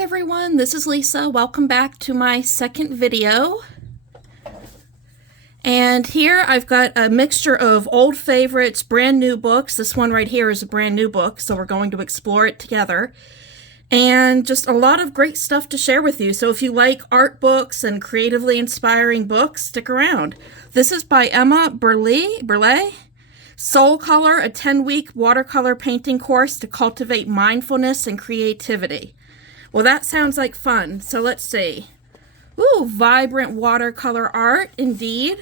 everyone, this is Lisa. Welcome back to my second video. And here I've got a mixture of old favorites, brand new books. This one right here is a brand new book, so we're going to explore it together. And just a lot of great stuff to share with you. So if you like art books and creatively inspiring books, stick around. This is by Emma Berle. Soul Color, a 10-week watercolor painting course to cultivate mindfulness and creativity. Well, that sounds like fun. So let's see. Ooh, vibrant watercolor art, indeed.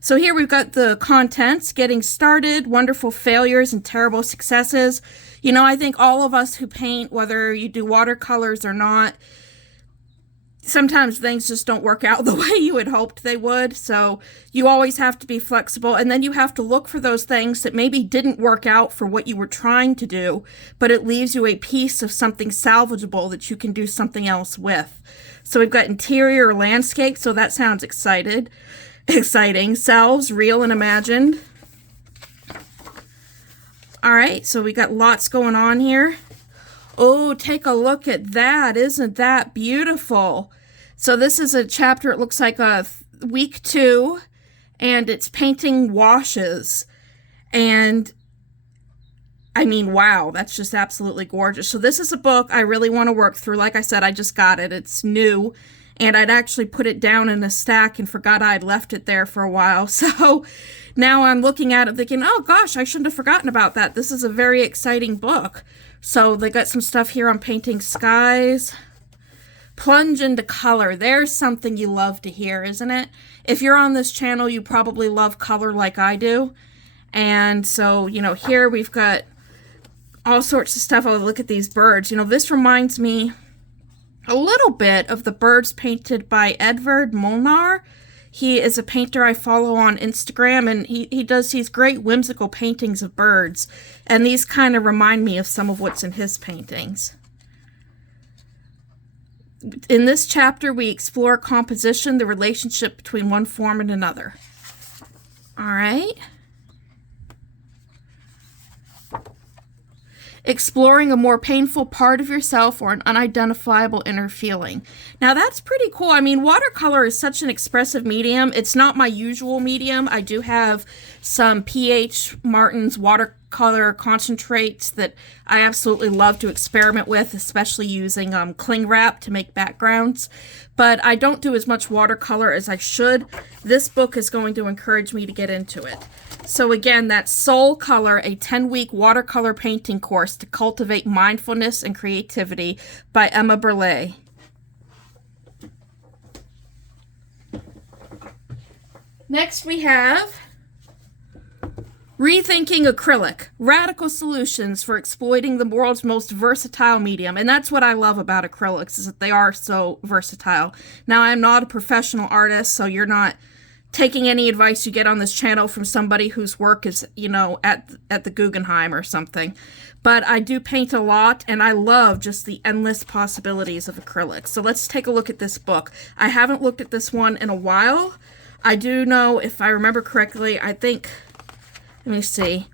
So here we've got the contents: getting started, wonderful failures and terrible successes. You know, I think all of us who paint, whether you do watercolors or not, sometimes things just don't work out the way you had hoped they would. So you always have to be flexible, and then you have to look for those things that maybe didn't work out for what you were trying to do, but it leaves you a piece of something salvageable that you can do something else with. So we've got interior landscape, so that sounds exciting. Selves, real and imagined. All right, so we got lots going on here. Oh, take a look at that. Isn't that beautiful? So this is a chapter, it looks like a week 2, and it's painting washes. And I mean, wow, that's just absolutely gorgeous. So this is a book I really want to work through. Like I said, I just got it. It's new, and I'd actually put it down in a stack and forgot I'd left it there for a while. So now I'm looking at it thinking, oh gosh, I shouldn't have forgotten about that. This is a very exciting book. So they got some stuff here on painting skies. Plunge into color. There's something you love to hear, isn't it? If you're on this channel, you probably love color like I do. And so, you know, here we've got all sorts of stuff. Oh, look at these birds. You know, this reminds me a little bit of the birds painted by Edvard Molnar. He is a painter I follow on Instagram, and he does these great whimsical paintings of birds. And these kind of remind me of some of what's in his paintings. In this chapter, we explore composition, the relationship between one form and another. All right. Exploring a more painful part of yourself or an unidentifiable inner feeling. Now that's pretty cool. I mean, watercolor is such an expressive medium. It's not my usual medium. I do have some P.H. Martin's watercolor concentrates that I absolutely love to experiment with, especially using cling wrap to make backgrounds. But I don't do as much watercolor as I should. This book is going to encourage me to get into it. So again, that's Soul Color, a 10-week watercolor painting course to cultivate mindfulness and creativity by Emma Berle. Next we have Rethinking Acrylic, Radical Solutions for Exploiting the World's Most Versatile Medium. And that's what I love about acrylics, is that they are so versatile. Now, I'm not a professional artist, so you're not taking any advice you get on this channel from somebody whose work is, you know, at the Guggenheim or something. But I do paint a lot, and I love just the endless possibilities of acrylics. So let's take a look at this book. I haven't looked at this one in a while. I do know, if I remember correctly, I think, let me see.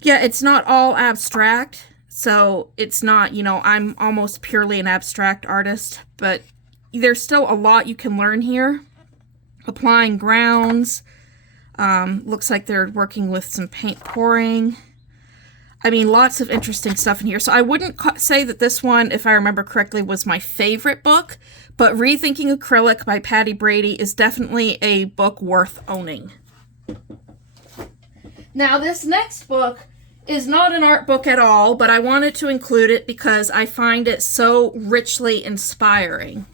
Yeah, it's not all abstract. So it's not, you know, I'm almost purely an abstract artist, but there's still a lot you can learn here. Applying grounds. Looks like they're working with some paint pouring. I mean, lots of interesting stuff in here. So I wouldn't say that this one, if I remember correctly, was my favorite book, but Rethinking Acrylic by Patti Brady is definitely a book worth owning. Now, this next book is not an art book at all, but I wanted to include it because I find it so richly inspiring.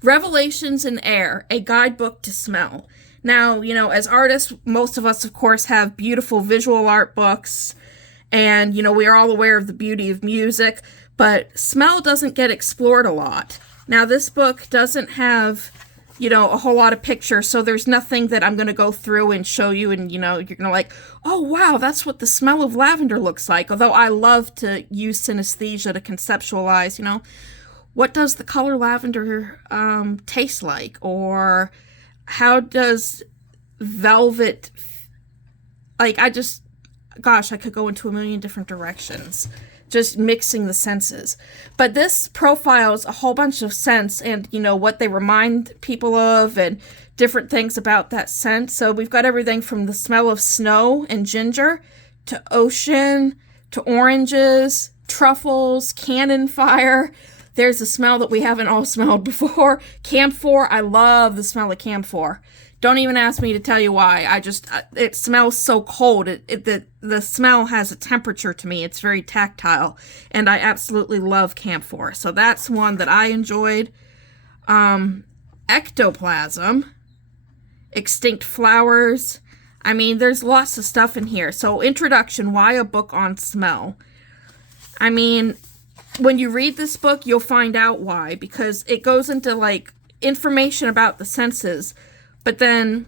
Revelations in Air, a guidebook to smell. Now, you know, as artists, most of us, of course, have beautiful visual art books, and, you know, we are all aware of the beauty of music, but smell doesn't get explored a lot. Now, this book doesn't have, you know, a whole lot of pictures, so there's nothing that I'm going to go through and show you, and, you know, you're going to like, oh, wow, that's what the smell of lavender looks like. Although I love to use synesthesia to conceptualize, you know, what does the color lavender taste like? Or how does velvet, like, gosh, I could go into a million different directions. just mixing the senses. But this profiles a whole bunch of scents and, you know, what they remind people of and different things about that scent. So we've got everything from the smell of snow and ginger to ocean to oranges, truffles, cannon fire. There's a smell that we haven't all smelled before. Camphor. I love the smell of camphor. Don't even ask me to tell you why. It smells so cold. The smell has a temperature to me. It's very tactile, and I absolutely love camphor. So that's one that I enjoyed. Ectoplasm, extinct flowers. I mean, there's lots of stuff in here. So introduction, why a book on smell? I mean, when you read this book, you'll find out why, because it goes into like information about the senses, but then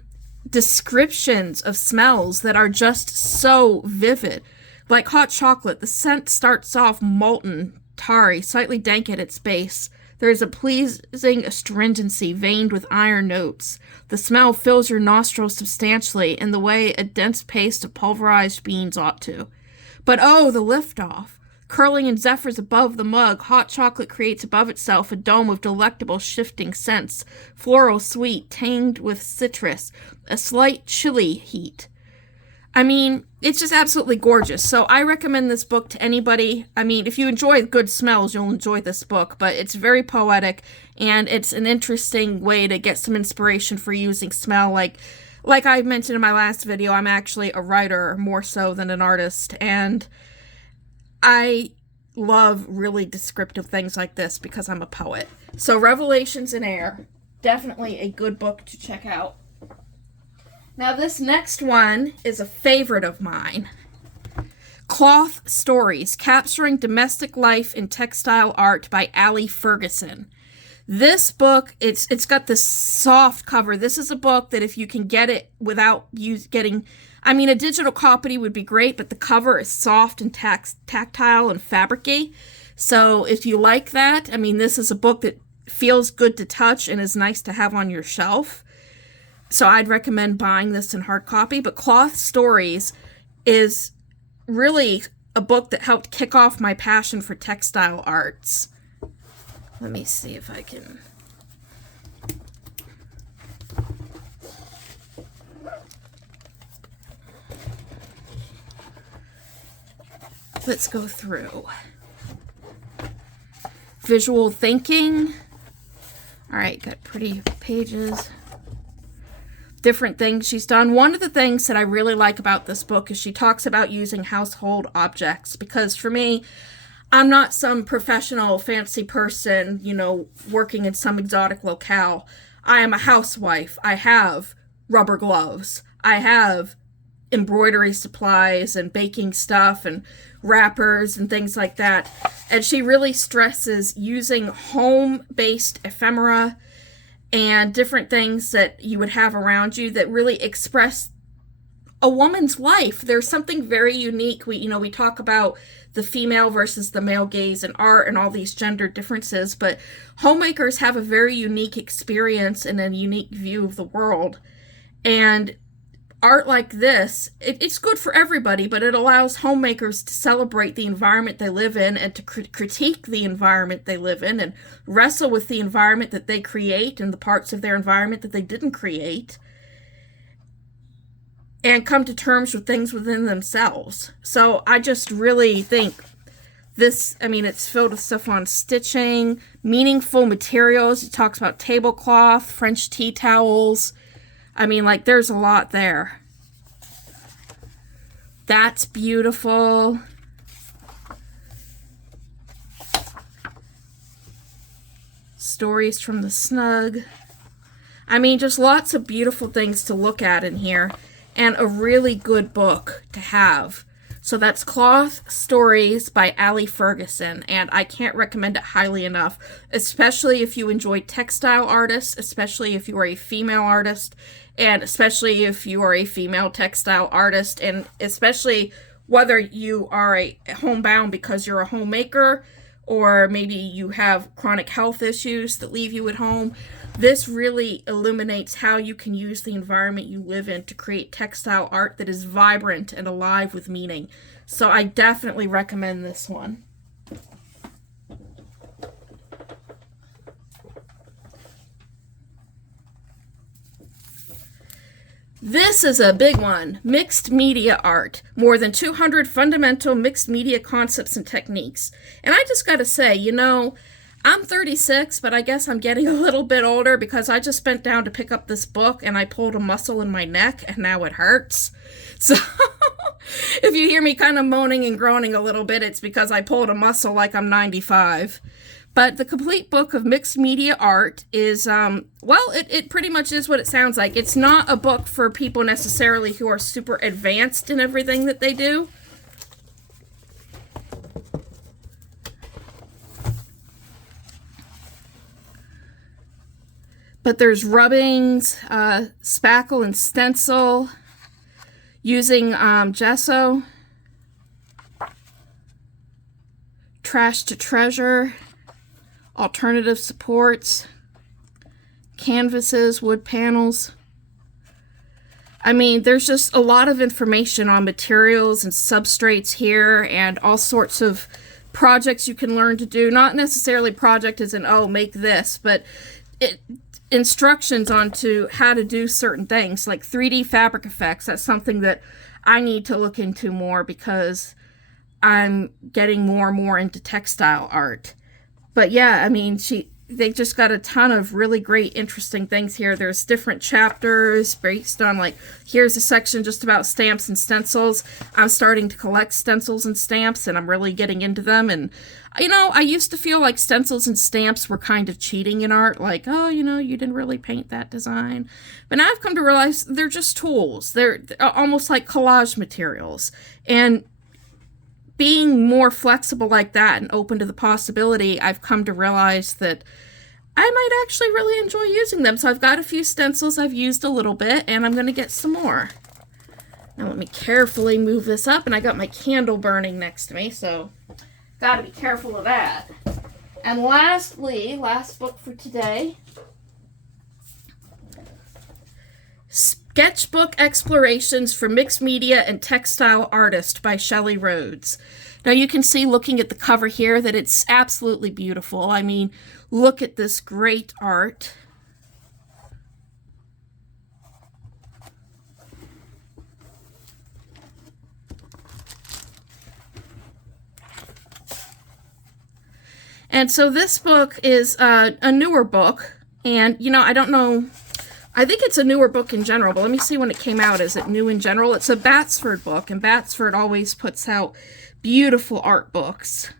descriptions of smells that are just so vivid. Like hot chocolate, the scent starts off molten, tarry, slightly dank at its base. There is a pleasing astringency veined with iron notes. The smell fills your nostrils substantially in the way a dense paste of pulverized beans ought to. But oh, the liftoff! Curling in zephyrs above the mug, hot chocolate creates above itself a dome of delectable shifting scents, floral sweet, tanged with citrus, a slight chilly heat. I mean, it's just absolutely gorgeous. So I recommend this book to anybody. I mean, if you enjoy good smells, you'll enjoy this book, but it's very poetic, and it's an interesting way to get some inspiration for using smell. Like I mentioned in my last video, I'm actually a writer more so than an artist, and I love really descriptive things like this because I'm a poet. So Revelations in Air, definitely a good book to check out. Now this next one is a favorite of mine. Cloth Stories, Capturing Domestic Life in Textile Art by Ali Ferguson. This book, it's got this soft cover. This is a book that if you can get it without getting... I mean, a digital copy would be great, but the cover is soft and tactile and fabricy. So if you like that, I mean, this is a book that feels good to touch and is nice to have on your shelf. So I'd recommend buying this in hard copy. But Cloth Stories is really a book that helped kick off my passion for textile arts. Let me see if I can... Let's go through. Visual thinking. All right, got pretty pages. Different things she's done. One of the things that I really like about this book is she talks about using household objects, because for me, I'm not some professional fancy person, you know, working in some exotic locale. I am a housewife. I have rubber gloves. I have embroidery supplies and baking stuff and wrappers and things like that. And she really stresses using home-based ephemera and different things that you would have around you that really express a woman's life. There's something very unique. We talk about the female versus the male gaze in art and all these gender differences, but homemakers have a very unique experience and a unique view of the world. And art like this, it's good for everybody, but it allows homemakers to celebrate the environment they live in and to critique the environment they live in and wrestle with the environment that they create and the parts of their environment that they didn't create, and come to terms with things within themselves. So I just really think this, I mean, it's filled with stuff on stitching, meaningful materials. It talks about tablecloth, French tea towels. I mean, like, there's a lot there. That's beautiful. Stories from the Snug. I mean, just lots of beautiful things to look at in here. And a really good book to have. So that's Cloth Stories by Ali Ferguson, and I can't recommend it highly enough, especially if you enjoy textile artists, especially if you are a female artist, and especially if you are a female textile artist, and especially whether you are a homebound because you're a homemaker, or maybe you have chronic health issues that leave you at home. This really illuminates how you can use the environment you live in to create textile art that is vibrant and alive with meaning. So I definitely recommend this one. This is a big one. Mixed media art. More than 200 fundamental mixed media concepts and techniques. And I just gotta say, you know, I'm 36, but I guess I'm getting a little bit older because I just bent down to pick up this book and I pulled a muscle in my neck and now it hurts. So if you hear me kind of moaning and groaning a little bit, it's because I pulled a muscle like I'm 95. But the complete book of mixed media art is, well, it pretty much is what it sounds like. It's not a book for people necessarily who are super advanced in everything that they do. But there's rubbings, spackle and stencil, using gesso, trash to treasure, alternative supports, canvases, wood panels. I mean, there's just a lot of information on materials and substrates here and all sorts of projects you can learn to do. Not necessarily project as in, oh, make this, but instructions onto how to do certain things like 3D fabric effects. That's something that I need to look into more because I'm getting more and more into textile art. But yeah, I mean, they just got a ton of really great, interesting things here. There's different chapters based on, like, here's a section just about stamps and stencils. I'm starting to collect stencils and stamps, and I'm really getting into them. And, you know, I used to feel like stencils and stamps were kind of cheating in art. Like, oh, you know, you didn't really paint that design. But now I've come to realize they're just tools. They're almost like collage materials. And being more flexible like that and open to the possibility, I've come to realize that I might actually really enjoy using them. So I've got a few stencils I've used a little bit, and I'm going to get some more. Now let me carefully move this up, and I got my candle burning next to me, so got to be careful of that. And lastly, last book for today, Sketchbook Explorations for Mixed Media and Textile Artist by Shelley Rhodes. Now you can see looking at the cover here that it's absolutely beautiful. I mean, look at this great art. And so this book is a newer book, and you know, I don't know, I think it's a newer book in general, but let me see when it came out. Is it new in general? It's a Batsford book, and Batsford always puts out beautiful art books.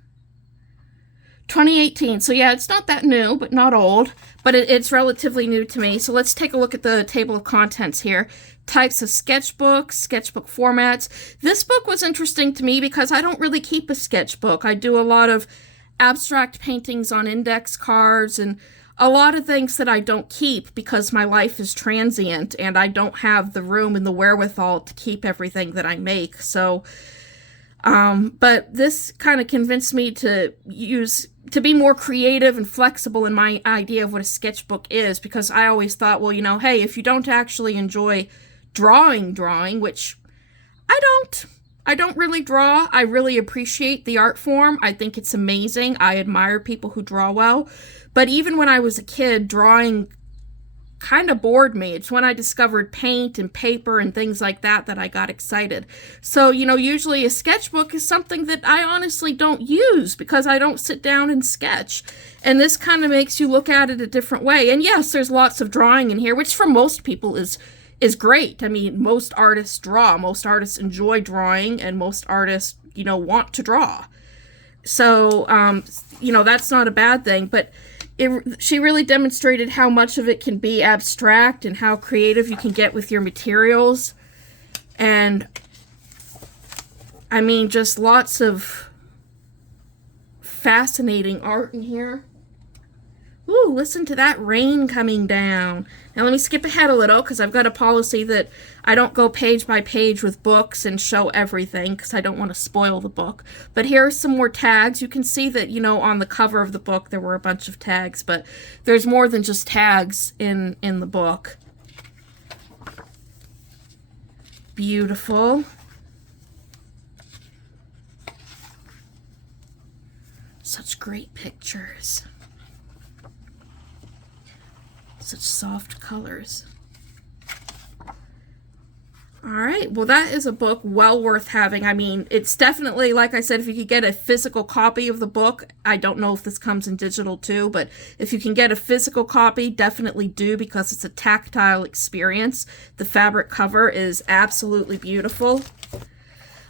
2018, so yeah, it's not that new, but not old, but it's relatively new to me. So let's take a look at the table of contents here. Types of sketchbooks, sketchbook formats. This book was interesting to me because I don't really keep a sketchbook. I do a lot of abstract paintings on index cards and a lot of things that I don't keep because my life is transient and I don't have the room and the wherewithal to keep everything that I make. So, but this kind of convinced me to be more creative and flexible in my idea of what a sketchbook is, because I always thought, well, you know, hey, if you don't actually enjoy drawing, which I don't really draw. I really appreciate the art form. I think it's amazing. I admire people who draw well. But even when I was a kid, drawing kind of bored me. It's when I discovered paint and paper and things like that that I got excited. So, you know, usually a sketchbook is something that I honestly don't use because I don't sit down and sketch. And this kind of makes you look at it a different way. And yes, there's lots of drawing in here, which for most people is great. I mean, most artists draw. Most artists enjoy drawing, and most artists, you know, want to draw. So, you know, that's not a bad thing. But she really demonstrated how much of it can be abstract and how creative you can get with your materials. And, I mean, just lots of fascinating art in here. Ooh, listen to that rain coming down. Now let me skip ahead a little because I've got a policy that I don't go page by page with books and show everything because I don't want to spoil the book. But here are some more tags. You can see that, you know, on the cover of the book there were a bunch of tags, but there's more than just tags in the book. Beautiful. Such great pictures. Such soft colors. Alright, well that is a book well worth having. I mean, it's definitely, like I said, if you could get a physical copy of the book, I don't know if this comes in digital too, but if you can get a physical copy, definitely do, because it's a tactile experience. The fabric cover is absolutely beautiful.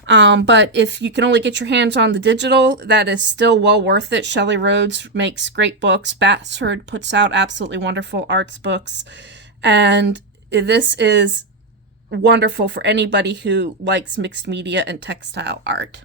But if you can only get your hands on the digital, that is still well worth it. Shelley Rhodes makes great books. Batsford puts out absolutely wonderful arts books. And this is wonderful for anybody who likes mixed media and textile art.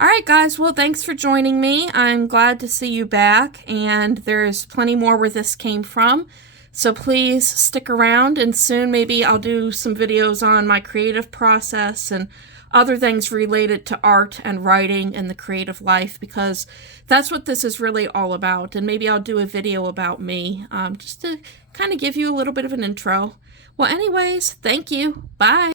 Alright guys, well thanks for joining me. I'm glad to see you back, and there's plenty more where this came from. So please stick around, and soon maybe I'll do some videos on my creative process and other things related to art and writing and the creative life, because that's what this is really all about. And maybe I'll do a video about me, just to kind of give you a little bit of an intro. Well, anyways, thank you. Bye.